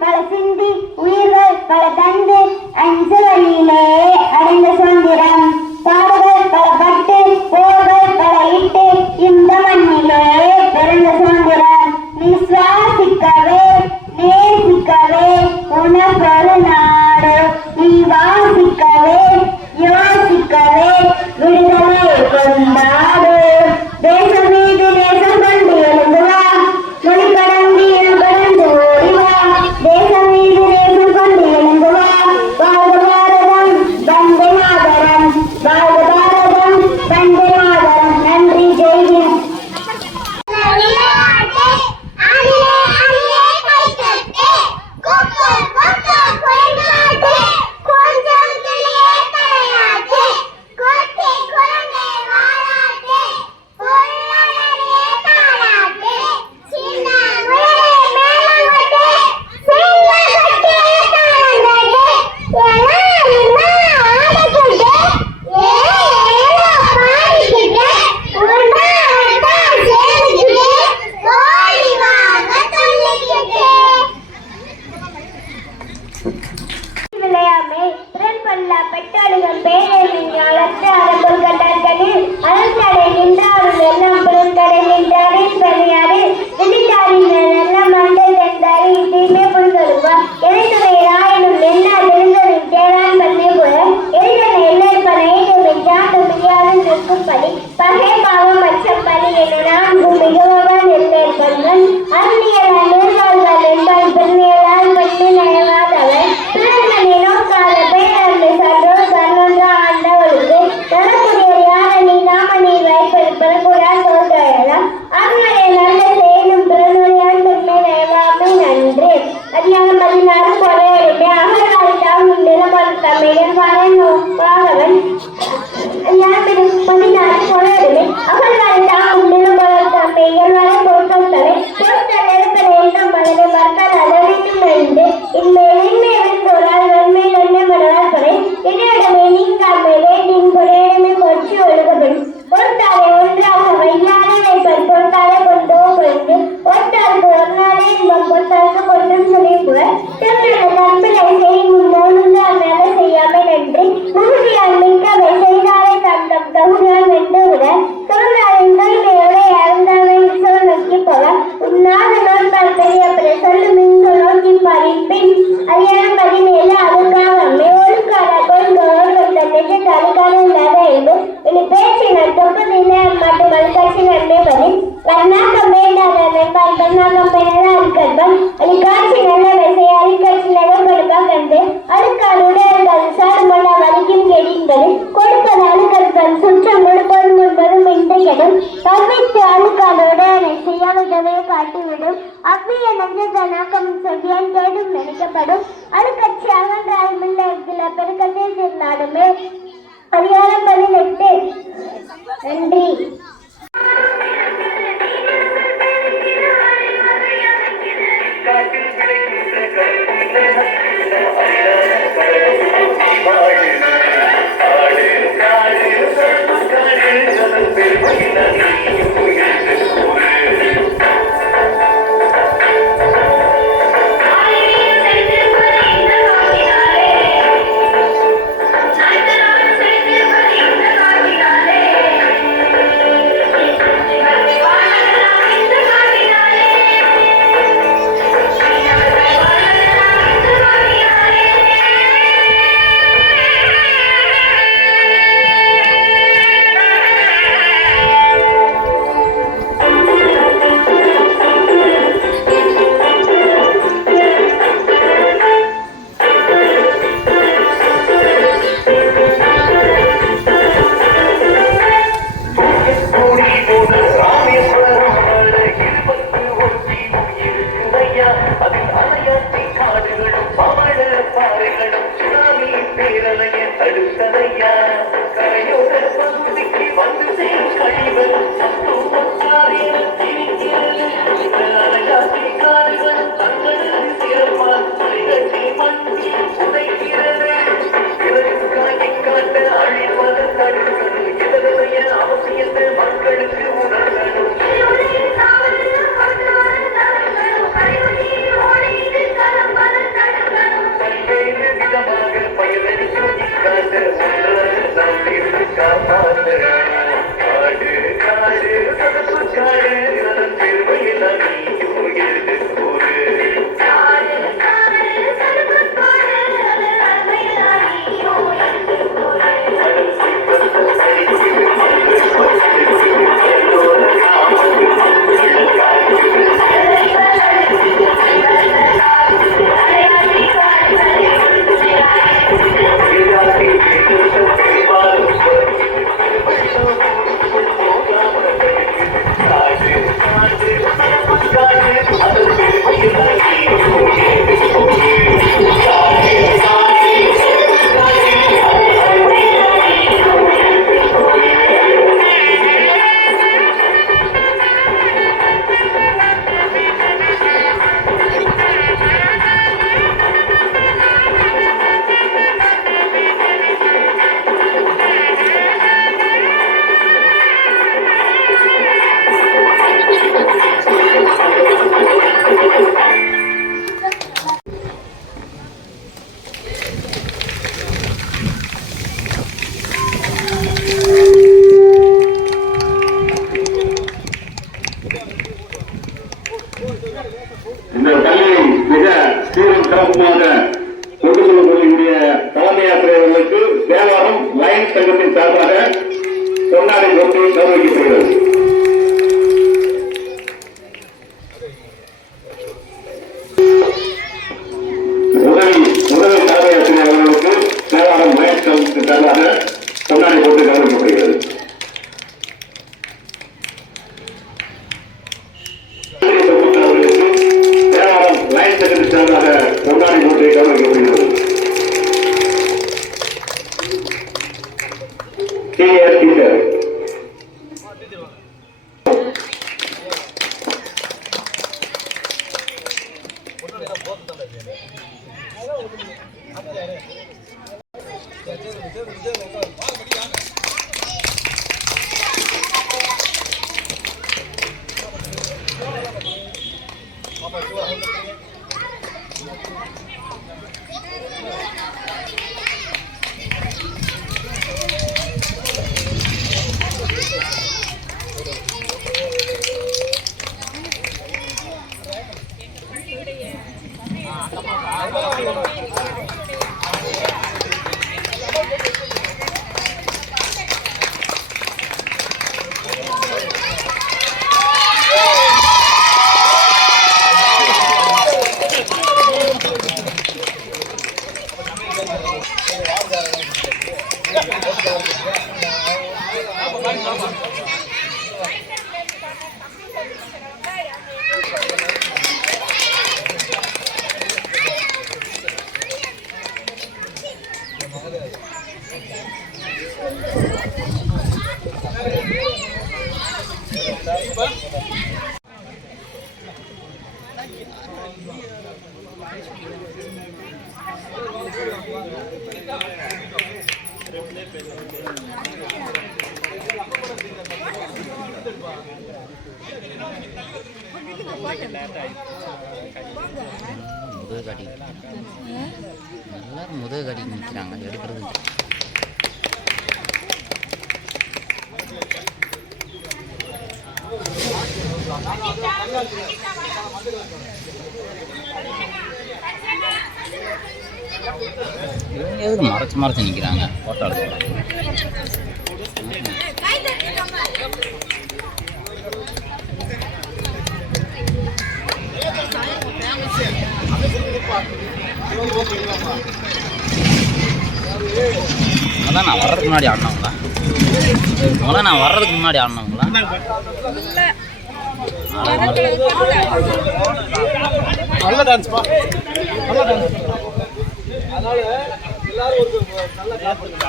பல சிந்தி உயிர்கள் பல தந்து அஞ்சு வழியிலே அடைந்த சுதந்திரம் பாடுகள் பல பட்டு போர்கள் பல இட்டு இந்த மண்ணிலே பிறந்த சுதந்திரம் நீ சுவாசிக்கவே நேசிக்கவே உனக்கொரு நாடு நீ வாசிக்கவே யோசிக்கவே விடுதலை கொண்டாடு தேசம் மீது தேசம் கொண்டு எழுந்துவா மொழி கடந்து கடந்து ஓடிவா தேசம் மீது தேசம் கொண்டு எழுந்துவா வாழ்க பாரதம் வந்தே மாதரம் வாழ்க பாரதம் வந்தே மாதரம் நன்றி ஜெய்ஹிந்த். சிறப்புமாக கொண்டு செல்லக்கூடிய தலைமை ஆசிரியர்களுக்கு தேவாரம் லைன் சங்கத்தின் சார்பாக பொன்னாடை போட்டி கௌரவிக்கப்படுகிறது. முதல் தலைமை ஆசிரியர் அவர்களுக்கு தேவாரம் லைன் சங்கத்தின் சார்பாக பொன்னாடை போட்டி கௌரவிக்கப்படுகிறது. தேவாரம் லைன் சங்கத்தின் சார்பாக பொன்னாடை போட்டி கௌரவிக்கப்படுகிறது. எல்லாரும் முதுகு கட்டி நிற்கிறாங்க எடுக்கிறது. இவங்க எதுக்கு மறைச்சு மறைச்சு நிற்கிறாங்க போட்டோ எடுக்க? அதான் நான் வர்றதுக்கு முன்னாடி ஆடினவங்களா? அவங்களாம் நான் வர்றதுக்கு முன்னாடி ஆடினவங்களா? நல்ல டான்ஸ்பா, நல்ல டான்ஸ். அதனால எல்லாரும் ஒரு நல்ல கிளாப் பண்ணுங்க.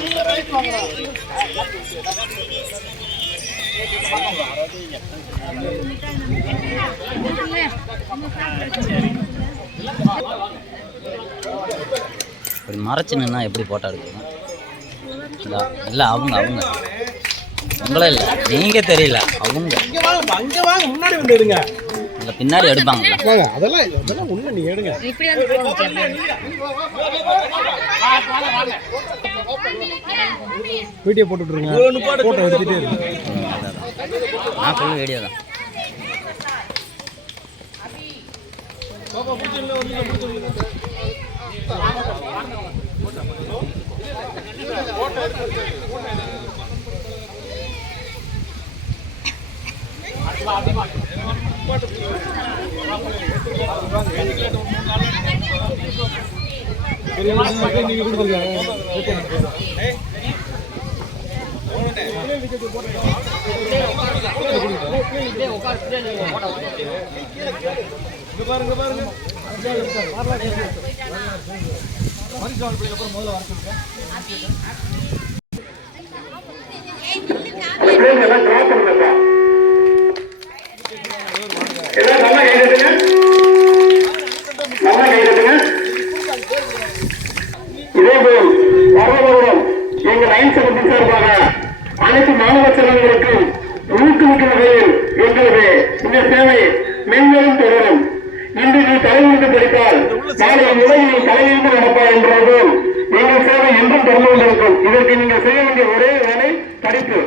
நீங்க ரைட் வாங்க. இப்படி மறைச்சு நின்னா எப்படி போட்டோ எடுக்கணும்? இல்லை அவங்க அவங்க உங்களே இல்லை, நீங்கள் தெரியல, அவங்க அங்கே வாங்க, முன்னாடி வந்து எடுங்க. இல்லை பின்னாடி எடுப்பாங்கல்ல. அதெல்லாம் உண்மை, நீ எடுங்க. வீடியோ போட்டுட்ருங்க, போட்டோ எடுத்துகிட்டே இருக்கு. நான் ஃபுல் வீடியோ தான். நீங்க கொடுத்துருக்காங்க. பாருங்க பாருங்க முதல்ல வர சொல்லுங்க. இதேபோல் வருடம் எங்கள் லைன் சங்கத்தின் சார்பாக அனைத்து மாணவ செல்வங்களுக்கும் ஊக்குவிக்கும் வகையில் எங்களது இந்த சேவை மென்மேலும் தொடரும். இன்று நீ தலைவிருந்து படித்தால் நாளை உலகில் தலைவிருந்து நடப்பார் என்பதும் எங்கள் சேவை என்றும் தொடர்ந்து கொண்டிருக்கும். இதற்கு நீங்கள் செய்ய வேண்டிய ஒரே வேலை படிப்பு,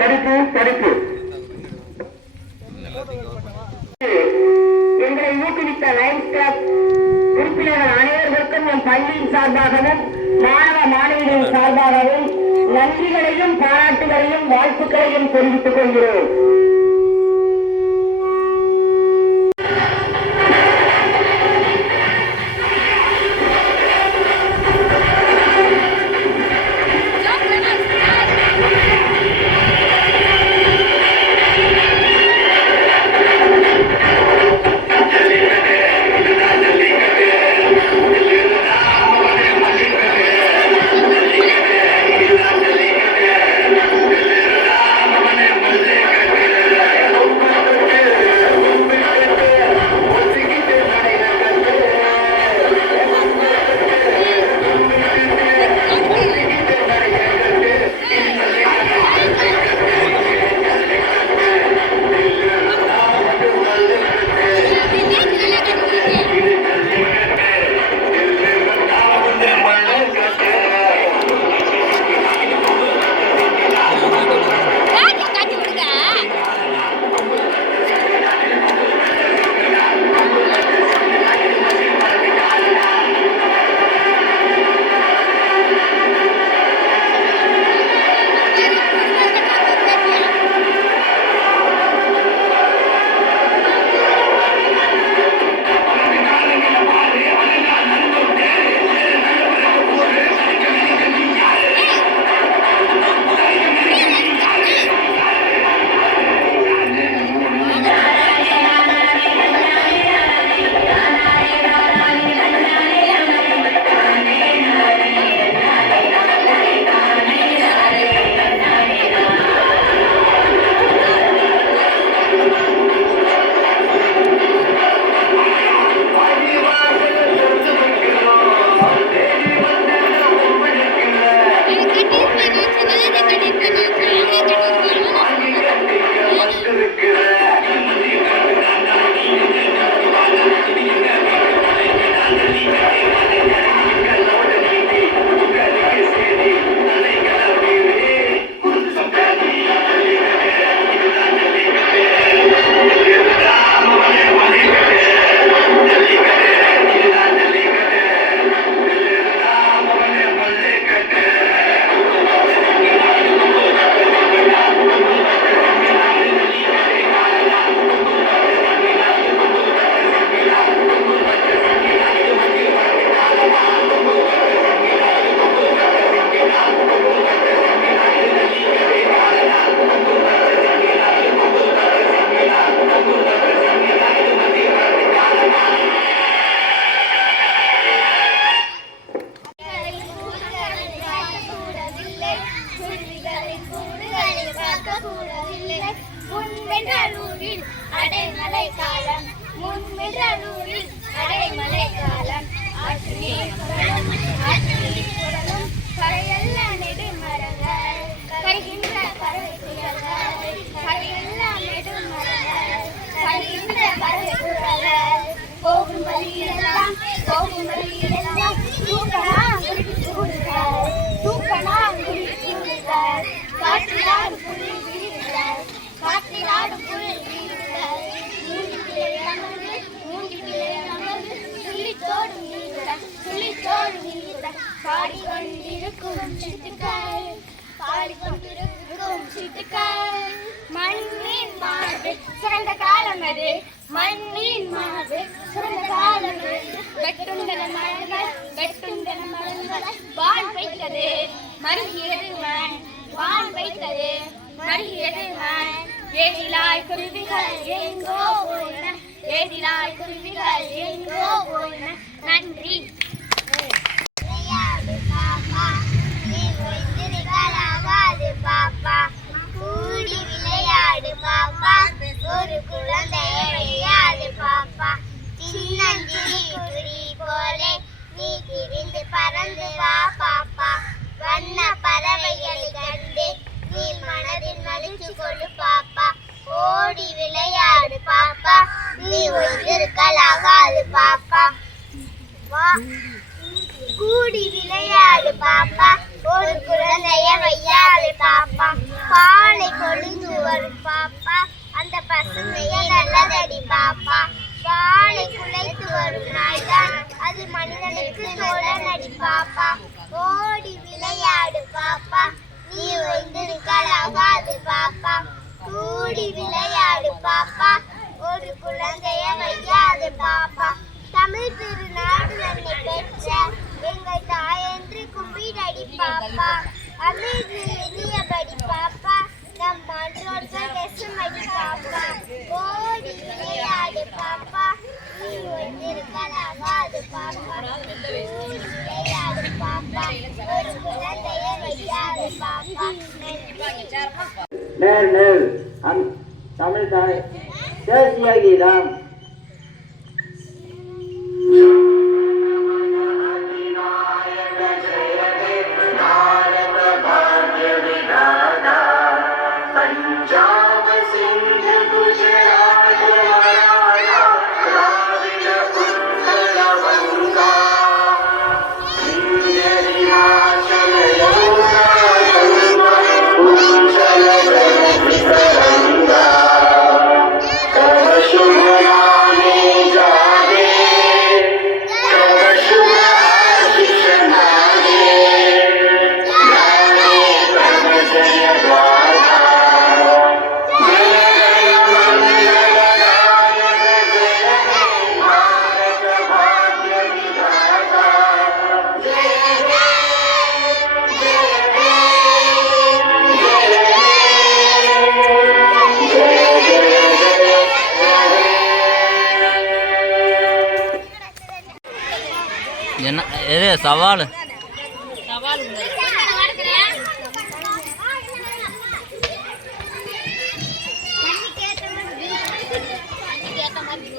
படிப்பு, படிப்பு. பள்ளியின் சார்பாகவும் மாணவ மாணவிகளின் சார்பாகவும் நன்றிகளையும் பாராட்டுகளையும் வாழ்த்துக்களையும் தெரிவித்துக் கொள்கிறோம். மண்ணின் மார்பு சிறந்த காலம் அது, மண்ணின் மார்பு சிறந்த காலம் அது. வெட்டுண்டன மலர்கள் வெட்டுண்டன மலர்கள் வான் வைத்தது மருகிறது மண், வான் வைத்தது மருகிறது மண். ஏதிலாய் குருவிகள் எங்கோ போயின, ஏதிலாய் குருவிகள் எங்கோ போயின. நன்றி. பாப்பா கூடி விளையாடு பாப்பா, ஒரு குழந்தையை விளையாடு பாப்பா. சின்னஞ்சிறி போலே நீ திரிந்து பறந்து வா பாப்பா, வண்ண பறவைகளை கண்டு நீ மனதில் மகிழ்ச்சி கொடு பாப்பா. ஓடி விளையாடு பாப்பா, நீ ஒன்றிருக்கலாகாது பாப்பா. கூடி விளையாடு பாப்பா, ஒரு குழந்தைய வையாடு பாப்பா. பாலை பொழுது வரும் பாப்பா, அந்த பசுமைய நல்லதடி பாப்பா. பாலை குலைத்து வரும் நாய்தான் அது மனிதனுக்கு தோழன் பாப்பா கூடி விளையாடு பாப்பா ஒரு குழந்தைய வையாது பாப்பா தமிழ் திருநாடு நம்மை பெற்ற எங்கள் தாயென்று கும்பிடடி பாப்பா அமைதி இனியபடி பாப்பா நம் மன்றோர்கள் நெசுமடி பாப்பா ஓடி விளையாடு பாப்பா நீ ஒன்றிருக்கலாகாது பாப்பா ஓடி விளையாடு பாப்பா ஒரு குழந்தைய வையாது பாப்பா நேர் நேர் தமிழ் தாய் தேசிய கீதம் என்ன எது சவால் ஏத்த மாதிரி